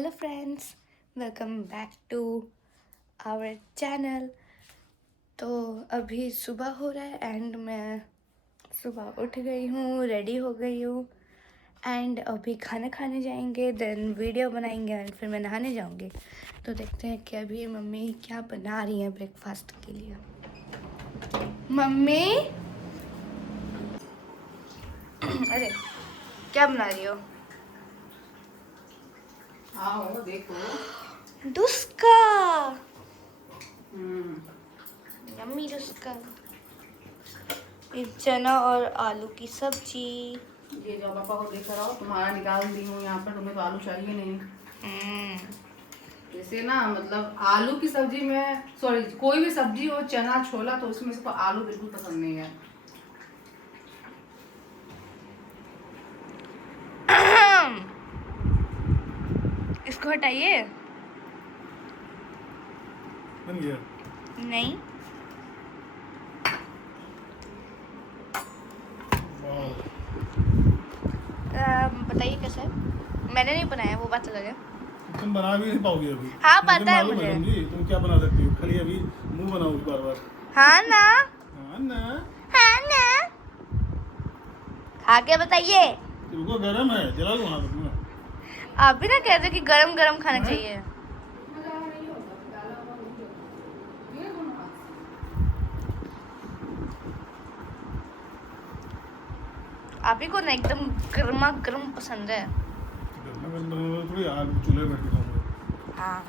Hello friends, welcome back to our channel. तो अभी सुबह हो रहा है एंड मैं सुबह उठ गई हूँ, रेडी हो गई हूँ एंड अभी खाना खाने जाएंगे, देन वीडियो बनाएंगे एंड फिर मैं नहाने जाऊँगी। तो देखते हैं कि अभी मम्मी क्या बना रही हैं ब्रेकफास्ट के लिए। मम्मी अरे क्या बना रही हो? आओ देखो। डुस्का, यम्मी डुस्का। ये चना और आलू की सब्जी। ये जो पापा को लेकर आओ, तुम्हारा निकाल दी हूँ यहाँ पर। तुम्हें तो आलू चाहिए नहीं। जैसे ना मतलब आलू की सब्जी में, सॉरी कोई भी सब्जी हो, चना छोला, तो उसमें से तो आलू बिल्कुल पसंद नहीं है। इसको हटाइए। बन गया? नहीं, बताइए कैसा है। मैंने नहीं बनाया, वो बात अलग है। तुम बना भी नहीं पाओगी अभी। हाँ, मुझे पता है मालूम मुझे। समझी, तुम क्या बना सकती हो? खाली अभी मुंह बनाओगी बार बार। हाँ ना, हाँ ना। हाँ ना, खा के बताइए। तुमको गरम है, जला लो हाथ में। आप भी ना कहते हो कि गरम गरम खाना चाहिए। आप ही को ना एकदम गर्मा गर्म पसंद है। थोड़ी आग चूल्हे में बैठ के खाओगे। हाँ,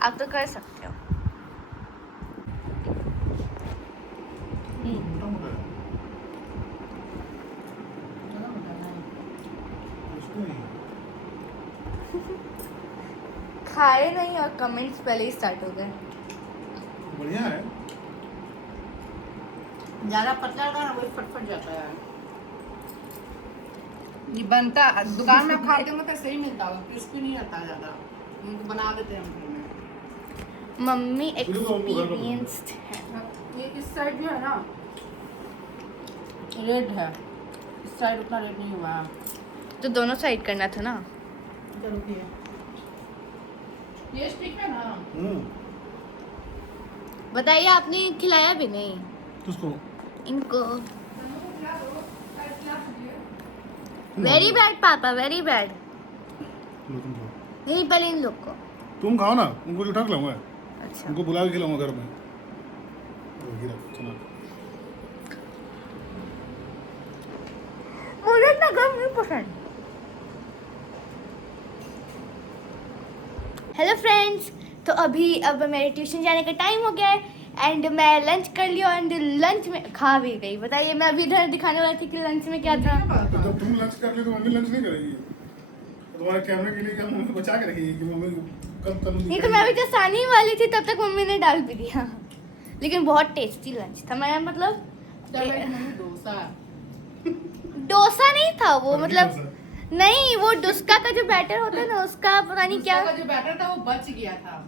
आप तो कर सकते हो। मोटा मोटा है। उसको नहीं। खाए नहीं और कमेंट्स पहले ही स्टार्ट हो गए। बढ़िया है। ज्यादा पतला होगा ना, वही फटफट जाता है। ये बनता दुकान में खाते में कैसे ही मिलता होगा, क्रिस्पी नहीं रहता ज्यादा। हम तो बना देते हैं घर में। मम्मी शुरू तो हमको घर का एक्सपीरियंस्ड है। ये इस साइड जो है ना रेड है, इस साइड उतना रेड नहीं हुआ है। तो दोनों साइड करना था ना। जरूरी है। ये स्टिक है ना। बताइए, आपने खिलाया भी नहीं किसको? इनको। वेरी बैड पापा, वेरी बैड। लो तुम खाओ। नहीं, पहले इन लोग को। तुम खाओ ना, उनको उठा के लाऊंगा। अच्छा, उनको बुला के खिलाऊंगा घर में। गिरा चला। मुझे इतना गर्म नहीं पसंद। हेलो फ्रेंड्स, तो अब मेरे ट्यूशन जाने का टाइम हो गया है एंड मैं लंच कर लिया एंड लंच में खा भी गई। बताइए, मैं अभी इधर दिखाने वाली थी कि लंच में क्या था। तो जब तुम लंच कर ली तो मम्मी लंच नहीं करेगी? तो तुम्हारे कैमरे के लिए क्या मम्मी बचा के रखेगी कि मम्मी कब तक नहीं तो मैं अभी जस्ट आने ही वाली थी, तब तक मम्मी ने डाल भी दिया। लेकिन बहुत टेस्टी लंच था। मैं मतलब डोसा। डोसा नहीं था वो, पनीर मतलब डोसा। नहीं, वो डुस्का का जो बैटर होता है ना, उसका पता नहीं क्या। उसका जो बैटर था वो बच गया था,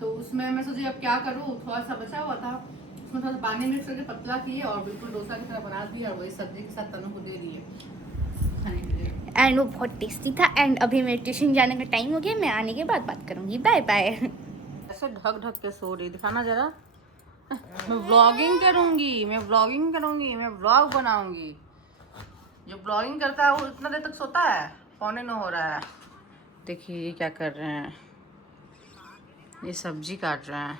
तो उसमें मैं सोची अब क्या करूँ, थोड़ा सा बचा हुआ था, उसमें थोड़ा सा पानी मिक्स करके पतला किए और बिल्कुल डोसा की तरह बना दिया और वही सब्जी के साथ तनु को दे दिए खाने के लिए। एंड वो बहुत टेस्टी था। एंड अभी मेरे ट्यूशन जाने का टाइम हो गया, मैं आने के बाद बात करूंगी। Bye bye. ऐसे ढक ढक के सो रही, दिखाना जरा। मैं व्लॉगिंग करूंगी, मैं व्लॉगिंग करूंगी, मैं व्लॉग बनाऊंगी। जो ब्लॉगिंग करता है वो इतना देर तक सोता है। 8:45 हो रहा है। देखिए ये क्या कर रहे हैं, ये सब्जी काट रहे हैं।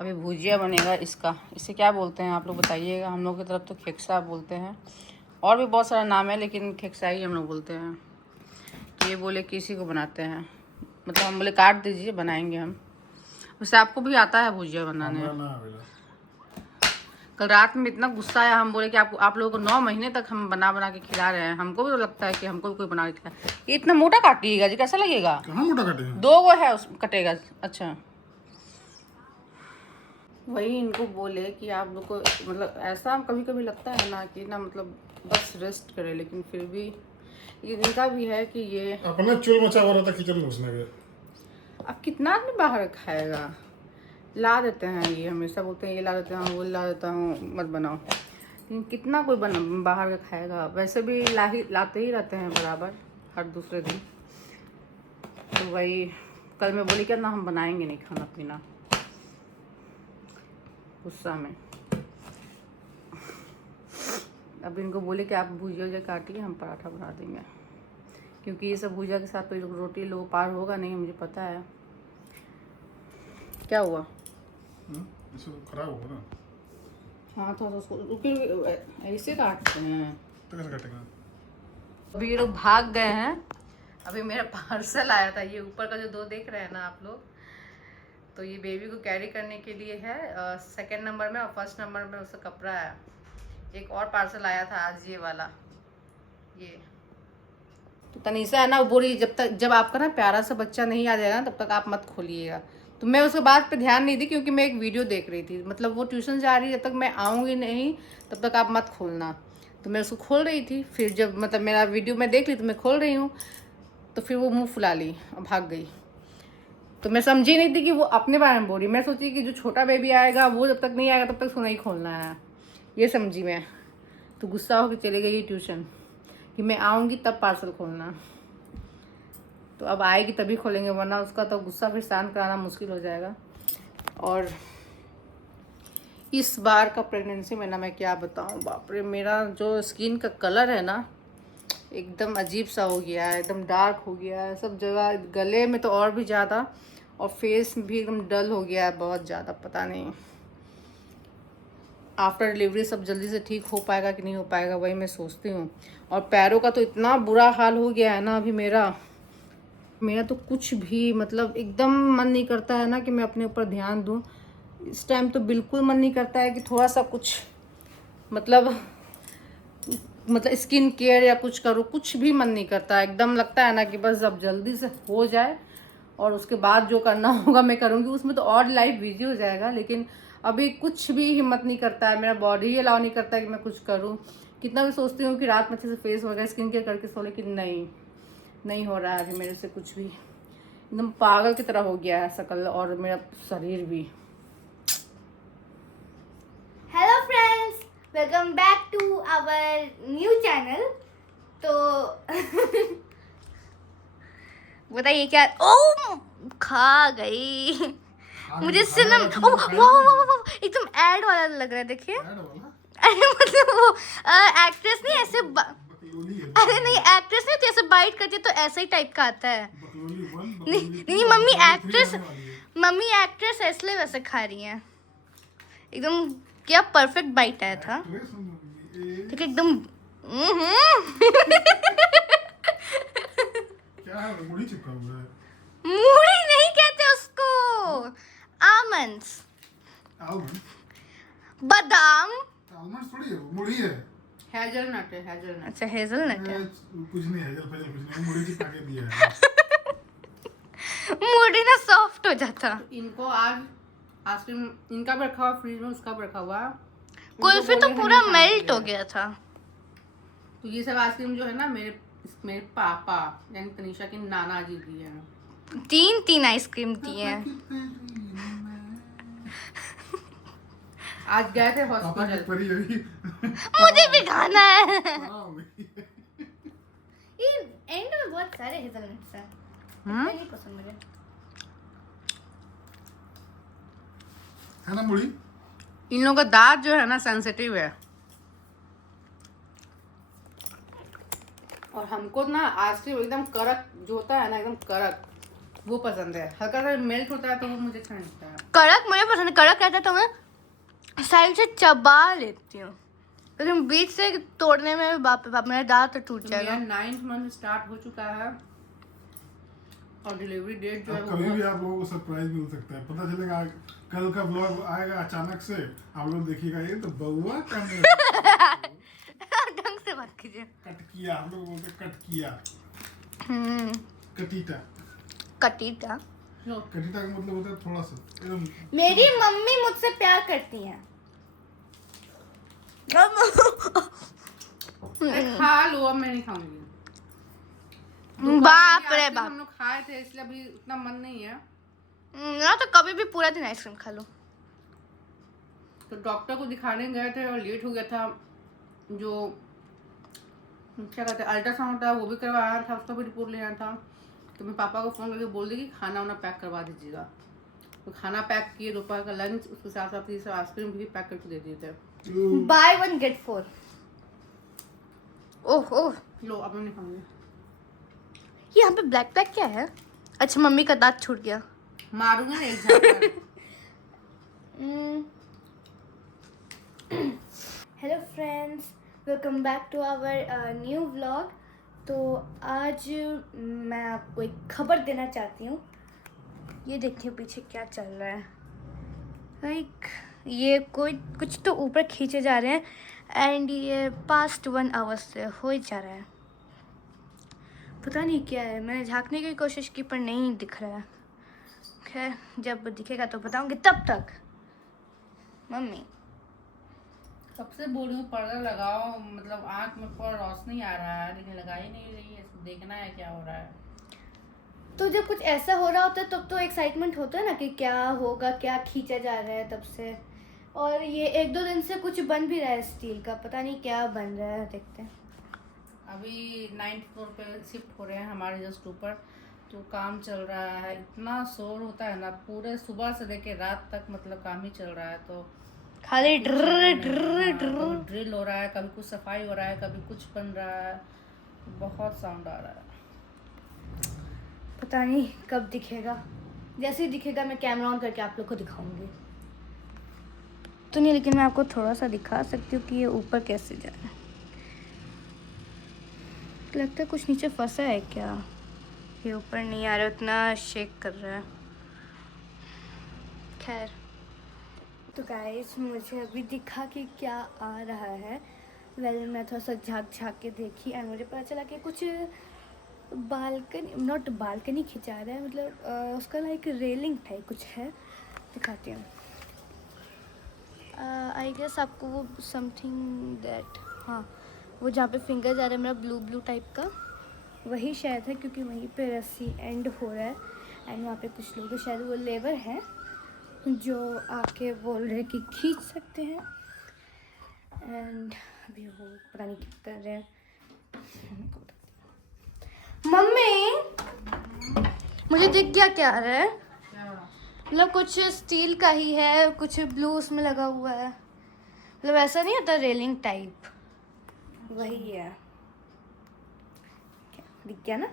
अभी भुजिया बनेगा इसका। इसे क्या बोलते हैं आप लोग बताइएगा। हम लोग की तरफ तो खेक्सा बोलते हैं, और भी बहुत सारा नाम है, लेकिन खेक्सा ही हम लोग बोलते हैं। तो ये बोले कि इसी को बनाते हैं, मतलब हम बोले काट दीजिए, बनाएंगे हम। वैसे आपको भी आता है भुजिया बनाने? हमरा ना आवेला। कल रात में इतना गुस्सा आया, हम बोले कि आप लोगों को 9 महीने तक हम बना बना के खिला रहे हैं, हमको भी तो लगता है कि हमको भी कोई बना के खिला। ये इतना मोटा काटिएगा जी, कैसा लगेगा? कहाँ मोटा काटे हैं? 2 गो है उस कटेगा। अच्छा, वही इनको बोले कि आप लोग को मतलब ऐसा कभी कभी लगता है ना कि ना मतलब बस रेस्ट करे, लेकिन फिर भी इनका भी है कि ये अपना चुल मचा हो रहा था किचन में घुसने के। अब कितना आदमी बाहर खाएगा। ला देते हैं, ये हमेशा बोलते हैं ये ला देते हैं, वो ला देता हूँ, मत बनाओ। लेकिन कितना कोई बाहर का खाएगा। वैसे भी लाते ही रहते हैं बराबर, हर दूसरे दिन। तो वही कल मैं बोली क्या ना हम बनाएंगे नहीं खाना पीना, गुस्सा में। अब इनको बोले कि आप भुजिया वुजिया काटिए, हम पराठा बना देंगे, क्योंकि ये सब भुजिया के साथ तो रोटी लो पार होगा नहीं, मुझे पता है। क्या हुआ? इसको खराब होगा ना। हाँ थोड़ा सा ऐसे काटते हैं तो कैसे काटेगा? अभी ये लोग भाग गए हैं। अभी मेरा पार्सल आया था, ये ऊपर का जो 2 देख रहे हैं ना आप लोग, तो ये बेबी को कैरी करने के लिए है। 2nd नंबर में और 1st नंबर में उसका कपड़ा है। एक और पार्सल आया था आज ये वाला, ये तो तनीषा है ना, वो बोली जब आपका ना प्यारा सा बच्चा नहीं आ जाएगा तब तक आप मत खोलिएगा। तो मैं उसके बात पे ध्यान नहीं दी, क्योंकि मैं एक वीडियो देख रही थी, मतलब वो ट्यूशन जा रही है, जब तक मैं आऊँगी नहीं तब तक आप मत खोलना। तो मैं उसको खोल रही थी, फिर जब मतलब मेरा वीडियो मैं देख ली तो मैं खोल रही हूँ, तो फिर वो मुंह फुला ली और भाग गई। तो मैं समझी नहीं थी कि वो अपने बारे में बोल रही, मैं सोची कि जो छोटा बेबी आएगा वो जब तक नहीं आएगा तब तक उसको नहीं खोलना है, ये समझी मैं। तो गुस्सा होकर चली गई ट्यूशन कि मैं आऊँगी तब पार्सल खोलना। तो अब आएगी तभी खोलेंगे, वरना उसका तो गुस्सा फिर शांत कराना मुश्किल हो जाएगा। और इस बार का प्रेगनेंसी में ना मैं क्या बताऊँ, बाप रे, मेरा जो स्किन का कलर है ना एकदम अजीब सा हो गया है, एकदम डार्क हो गया है सब जगह, गले में तो और भी ज़्यादा, और फेस भी एकदम डल हो गया है बहुत ज़्यादा। पता नहीं आफ्टर डिलीवरी सब जल्दी से ठीक हो पाएगा कि नहीं हो पाएगा, वही मैं सोचती हूँ। और पैरों का तो इतना बुरा हाल हो गया है ना अभी मेरा तो कुछ भी मतलब एकदम मन नहीं करता है ना कि मैं अपने ऊपर ध्यान दूँ। इस टाइम तो बिल्कुल मन नहीं करता है कि थोड़ा सा कुछ मतलब स्किन केयर या कुछ करो, कुछ भी मन नहीं करता है। एकदम लगता है ना कि बस अब जल्दी से हो जाए और उसके बाद जो करना होगा मैं करूँगी, उसमें तो और लाइफ बिजी हो जाएगा। लेकिन अभी कुछ भी हिम्मत नहीं करता है, मेरा बॉडी ही अलाउ नहीं करता है कि मैं कुछ करूँ। कितना भी सोचती हूँ कि रात में अच्छे से फेस वगैरह स्किन केयर करके सो, लेकिन नहीं हो रहा है अभी मेरे से कुछ भी। एकदम पागल की तरह हो गया है शकल और मेरा शरीर भी। Hello friends, welcome back to our new channel. तो बताइए क्या। ओ खा गई मुझे सिनेम, ओ वाह एकदम ऐड वाला लग रहा है, देखिए। अरे मतलब वो एक्ट्रेस नहीं ऐसे अरे नहीं, एक्ट्रेस नहीं तो ऐसे बाइट करती है तो ऐसा ही टाइप का आता है। नहीं मम्मी एक्ट्रेस इसलिए वैसे खा रही है। एकदम क्या परफेक्ट बाइट आया था, ठीक है एकदम। क्या है, मुड़ी चिपका हुआ है? मूढ़ी नहीं कहते उसको, आमंड्स, बादाम। आलमंड थोड़ी है, मुड़ी है। हेजलनट है, हेजलनट। अच्छा हेजलनट है। कुछ नहीं, हेजल फेजल कुछ नहीं, मुड़ी चिपका के दिया है। मूढ़ी ना सॉफ्ट हो जाता। तो इनको आज आइसक्रीम इनका भी रखा हुआ फ्रिज में, उसका भी रखा हुआ। कुल्फी तो पूरा मेल्ट हो गया था। तो ये सब आइसक्रीम जो है ना मेरे पापा यानी तनीषा के नाना जी दिए हैं। 3 आइसक्रीम दिए हैं। आज गए थे हॉस्पिटल। मुझे भी खाना है। ये एंड में बहुत सारे हेजलनट्स हैं, नहीं पसंद मुझे। है ना मुड़ी? इन लोगों का दांत जो है ना सेंसिटिव है, और हमको ना आइसक्रीम एकदम कड़क जो होता है ना, एकदम कड़क वो पसंद है। हल्का सा मेल्ट होता है तो वो मुझे अच्छा नहीं लगता है। कड़क मुझे पसंद है, कड़क रहता है तो मैं साइड से चबा लेती हूँ, लेकिन बीच से तोड़ने में बाप रे बाप मेरा दांत टूट जाएगा। मेरा 9th मंथ स्टार्ट हो चुका है और डिलीवरी डेट जो है कभी भी आप लोगों को सरप्राइज मिल सकता है, पता चलेगा। कल का ब्लॉग आएगा अचानक से, आप लोग देखिएगा ये तो बउआ ढंग से बात कीजिए। कटकिया, हम लोग बोलते कटकिया। कटीटा कटीटा कटीटा का मतलब होता है थोड़ा सा एकदम। मेरी मम्मी मुझसे प्यार करती हैं। खा लो, अब मैं नहीं खाऊंगी। बाप रे बाप, हम लोग खाए थे इसलिए अभी उतना मन नहीं है ना तो कभी भी पूरा दिन आइसक्रीम खा लो। तो डॉक्टर को दिखाने गए थे और लेट हो गया था। जो क्या कहते हैं अल्ट्रासाउंड था वो भी करवाया था, उसका भी रिपोर्ट लेना था। तो मैं पापा को फ़ोन करके बोल दी कि खाना वाना पैक करवा दीजिएगा। तो खाना पैक किए, दोपहर का लंच, उसके साथ साथ ये सब आइसक्रीम भी पैक करके दे दिए थे। Bye 1 gate 4। ओह ओह, लो अब मैं नहीं खाऊंगी। ये यहाँ पे ब्लैक ब्लैक क्या है? अच्छा, मम्मी का दांत छूट गया। मारूंगा ना एक झापड़। Hello friends, welcome back to our new vlog. तो आज मैं आपको एक खबर देना चाहती हूँ। ये देखिए पीछे क्या चल रहा है। लाइक ये कोई कुछ तो ऊपर खींचे जा रहे हैं एंड ये पास्ट 1 आवर से हो ही जा रहा है। पता नहीं क्या है, मैंने झांकने की कोशिश की पर नहीं दिख रहा है। खैर जब दिखेगा तो बताऊंगी। तब तक मम्मी सबसे बोल रही हूँ पर्दा लगाओ, मतलब आँख में पूरा रोशनी आ रहा है लेकिन लगा ही नहीं रही है। देखना है क्या हो रहा है। तो जब कुछ ऐसा हो रहा होता है तब तो एक्साइटमेंट होता है ना कि क्या होगा, क्या खींचा जा रहा है तब से। और ये 1-2 दिन से कुछ बन भी रहा है स्टील का, पता नहीं क्या बन रहा है, देखते हैं। अभी 9th फ्लोर पे शिफ्ट हो रहे हैं हमारे जस्ट ऊपर, तो काम चल रहा है। इतना शोर होता है ना, पूरे सुबह से लेके रात तक मतलब काम ही चल रहा है। तो खाली ड्र कभी ड्रिल हो रहा है, कभी कुछ सफाई हो रहा है, कभी कुछ बन रहा है। बहुत साउंड आ रहा है। पता नहीं कब दिखेगा। जैसे ही दिखेगा मैं कैमरा ऑन करके आप लोग को दिखाऊंगी। तो नहीं, लेकिन मैं आपको थोड़ा सा दिखा सकती हूँ कि ये ऊपर कैसे जा रहा है। लगता है कुछ नीचे फंसा है क्या? ये ऊपर नहीं आ रहा, उतना शेक कर रहा है। खैर तो गाइस, मुझे अभी दिखा कि क्या आ रहा है। मैं थोड़ा सा झाँक के देखी एंड मुझे पता चला कि कुछ नॉट बालकनी खिंचा रहा है, मतलब उसका लाइक रेलिंग टाइप कुछ है। दिखाती हूँ। आई गेस आपको वो समथिंग दैट, हाँ वो जहाँ पे फिंगर जा रहा है मेरा ब्लू टाइप का, वही शायद है, क्योंकि वहीं पे रस्सी एंड हो रहा है एंड वहाँ पे कुछ लोग शायद वो लेबर हैं जो आके बोल रहे कि खींच सकते हैं। एंड अभी वो पता नहीं क्या कर रहे हैं। मम्मी मुझे दिख गया क्या आ रहा है। मतलब कुछ स्टील का ही है, कुछ ब्लू उसमें लगा हुआ है, मतलब ऐसा नहीं होता रेलिंग टाइप, वही है। दिख गया ना।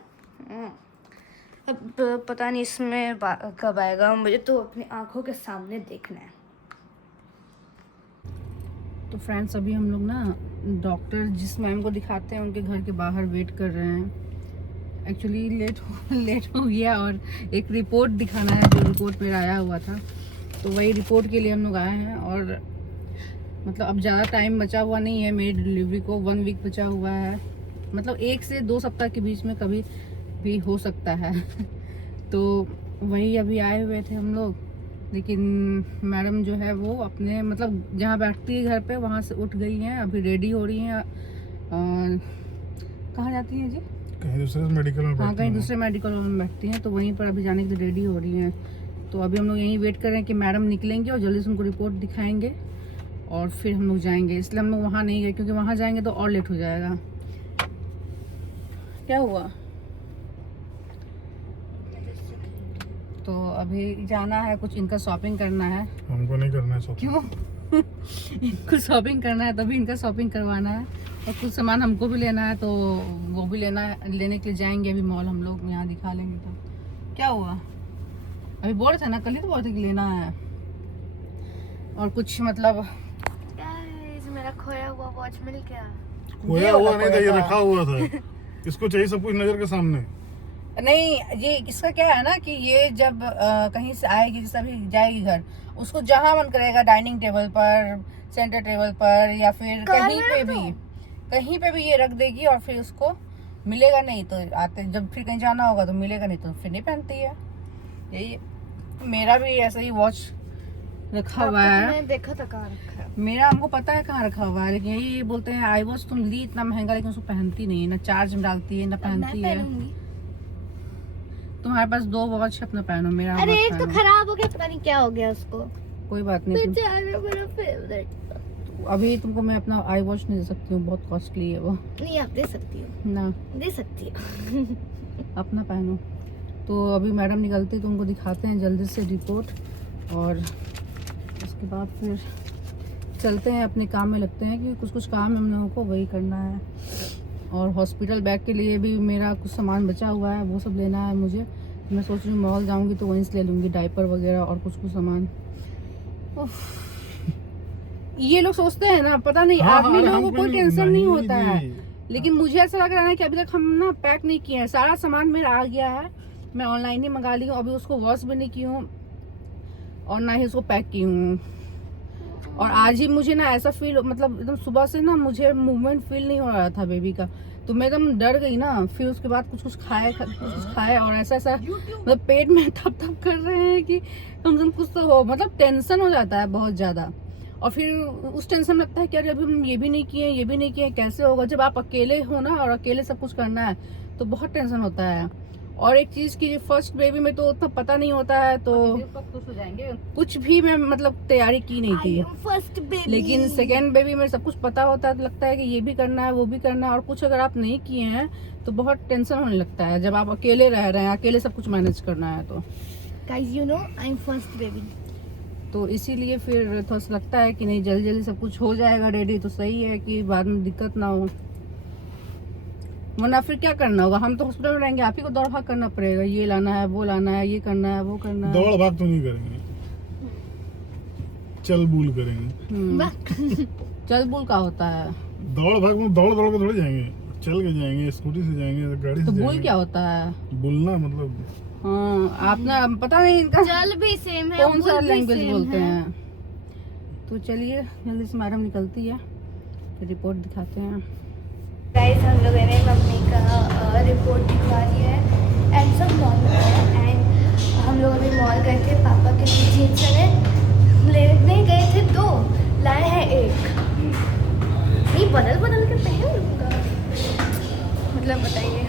अब पता नहीं इसमें कब आएगा, मुझे तो अपनी आंखों के सामने देखना है। तो फ्रेंड्स अभी हम लोग ना डॉक्टर जिस मैम को दिखाते हैं उनके घर के बाहर वेट कर रहे हैं। एक्चुअली लेट हो गया और एक रिपोर्ट दिखाना है जो रिपोर्ट मेरा आया हुआ था, तो वही रिपोर्ट के लिए हम लोग आए हैं। और मतलब अब ज़्यादा टाइम बचा हुआ नहीं है मेरी डिलीवरी को, 1 वीक बचा हुआ है, मतलब 1 से 2 सप्ताह के बीच में कभी भी हो सकता है। तो वही अभी आए हुए थे हम लोग, लेकिन मैडम जो है वो अपने मतलब जहाँ बैठती है घर पे वहाँ से उठ गई हैं, अभी रेडी हो रही हैं। कहाँ जाती हैं जी? कहीं दूसरे मेडिकल में। हाँ, कहीं दूसरे मेडिकल में बैठती हैं, तो वहीं पर अभी जाने के लिए रेडी हो रही हैं। तो अभी हम लोग यहीं वेट कर रहे हैं कि मैडम निकलेंगे और जल्दी से उनको रिपोर्ट दिखाएंगे और फिर हम लोग जाएंगे। इसलिए हम लोग वहाँ नहीं गए, क्योंकि वहाँ जाएंगे तो और लेट हो जाएगा। क्या हुआ? तो अभी जाना है, कुछ इनका शॉपिंग करना है। हमको नहीं करना है शॉपिंग। क्यों? इनको शॉपिंग करना है, तभी इनका शॉपिंग करवाना है। और कुछ सामान हमको भी लेना है, तो वो भी लेने के लिए जाएंगे अभी मॉल हम लोग, यहाँ दिखा लेंगे। तो क्या हुआ? अभी बोल रहे थे ना, कल ही तो बोल रहे थे कि लेना है। और कुछ मतलब मेरा खोया हुआ वॉच मिल गया। खोया हुआ नहीं था, ये रखा हुआ था। इसको चाहिए सब कुछ नजर के सामने। नहीं, ये इसका क्या है ना कि ये जब कहीं से आएगी, जैसे अभी जाएगी घर, उसको जहाँ मन करेगा डाइनिंग टेबल पर, सेंटर टेबल पर, या फिर कहीं पे भी ये रख देगी और फिर उसको मिलेगा नहीं। तो आते जब फिर कहीं जाना होगा तो मिलेगा नहीं, तो फिर नहीं पहनती है। यही मेरा भी ऐसा ही वॉच रखा हुआ है। मैंने देखा था कहाँ रखा है। मेरा हमको पता है कहाँ रखा हुआ है, लेकिन यही बोलते हैं आई वॉच तुम ली इतना महंगा, लेकिन उसको पहनती नहीं है, ना चार्ज में डालती है ना पहनती है। तुम्हारे पास 2 वॉच अपना पहनो, मेरा अरे एक तो खराब हो गया, पता नहीं क्या हो गया उसको। कोई बात नहीं। मेरा फेवरेट। अभी तुमको मैं अपना आई वॉच नहीं दे सकती हूँ, बहुत कॉस्टली है वो। नहीं, आप दे सकती हो ना, दे सकती हो। अपना पहनो। तो अभी मैडम निकलती तो उनको दिखाते हैं जल्दी से रिपोर्ट, और उसके बाद फिर चलते हैं अपने काम में लगते हैं, कि कुछ कुछ काम हम लोगों को वही करना है। और हॉस्पिटल बैग के लिए भी मेरा कुछ सामान बचा हुआ है, वो सब लेना है मुझे। मैं सोच रही हूँ मॉल जाऊँगी तो वहीं से ले लूँगी, डायपर वगैरह और कुछ कुछ सामान। ये लोग सोचते हैं ना, पता नहीं आदमी लोगों को कोई टेंशन नहीं होता है, लेकिन मुझे ऐसा लग रहा है कि अभी तक हम ना पैक नहीं किए हैं। सारा सामान मेरा आ गया है, मैं ऑनलाइन ही मंगा ली हूँ, अभी उसको वॉश भी नहीं की हूँ और ना ही उसको पैक की हूँ। और आज ही मुझे ना ऐसा फील, मतलब एकदम सुबह से ना मुझे मूवमेंट फील नहीं हो रहा था बेबी का, तो मैं एकदम डर गई ना। फिर उसके बाद कुछ कुछ खाए और ऐसा मतलब पेट में थप थप कर रहे हैं कि कम से कम कुछ तो हो, मतलब टेंशन हो जाता है बहुत ज़्यादा। और फिर उस टेंशन में लगता है कि अरे अभी हम ये भी नहीं किए कैसे होगा। जब आप अकेले हो ना और अकेले सब कुछ करना है तो बहुत टेंशन होता है। और एक चीज़ की, फर्स्ट बेबी में तो उतना पता नहीं होता है, तो कुछ भी मैं मतलब तैयारी की नहीं थी। फर्स्ट बेबी, लेकिन सेकेंड बेबी में सब कुछ पता होता है, तो लगता है कि ये भी करना है वो भी करना है। और कुछ अगर आप नहीं किए हैं तो बहुत टेंशन होने लगता है जब आप अकेले रह रहे हैं, अकेले सब कुछ मैनेज करना है। तो guys you know I am first baby, तो इसीलिए फिर थोड़ा सा लगता है कि नहीं जल्दी जल्दी सब कुछ हो जाएगा रेडी, तो सही है कि बाद में दिक्कत ना हो। वरना फिर क्या करना होगा, हम तो हॉस्पिटल में रहेंगे, आप ही को दौड़ भाग करना पड़ेगा, ये लाना है वो लाना है, ये करना है वो करना है। दौड़ भाग तो नहीं करेंगे, चल बूल करेंगे। चल बुल का होता है, दौड़ भाग में दौड़ दौड़ के थोड़े जाएंगे, चल के जाएंगे, स्कूटी से जाएंगे, गाड़ी से तो बुल जाएंगे। क्या होता है? बुलना मतलब हाँ, आप ना पता नहीं इनका चल भी सेम है, कौन सा बुल भी लैंग्वेज same बोलते है। हैं। तो चलिए जल्दी से मैडम निकलती है, फिर रिपोर्ट दिखाते हैं। गाइस हम लोगों ने मम्मी का रिपोर्ट दिखवा दिया है एंड सब नॉर्मल है। एंड हम लोग अभी मॉल गए थे, पापा के जीन्स लेने गए थे, 2 लाए हैं, 1 नहीं बदल के पहन लूँगा, मतलब बताइए।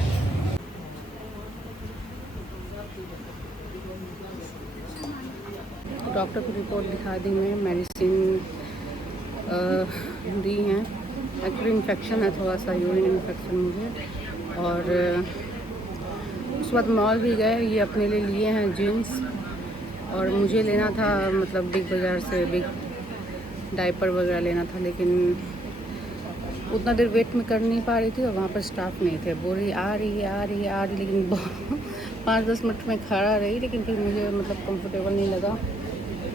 डॉक्टर को रिपोर्ट दिखा दी, मैं मेडिसिन दी हैं। एक्चुअली इन्फेक्शन है थोड़ा सा, यूरिन इन्फेक्शन मुझे। और उस बाद मॉल भी गए, ये अपने लिए लिए हैं जीन्स, और मुझे लेना था मतलब बिग बाज़ार से बिग डायपर वगैरह लेना था, लेकिन उतना देर वेट में कर नहीं पा रही थी और वहाँ पर स्टाफ नहीं थे। बोल रही आ रही, लेकिन 5-10 मिनट में खड़ा रही, लेकिन फिर मुझे मतलब कंफर्टेबल नहीं लगा,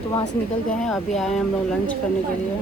तो वहाँ से निकल गए हैं। अभी आए हैं हम लोग लंच करने के लिए।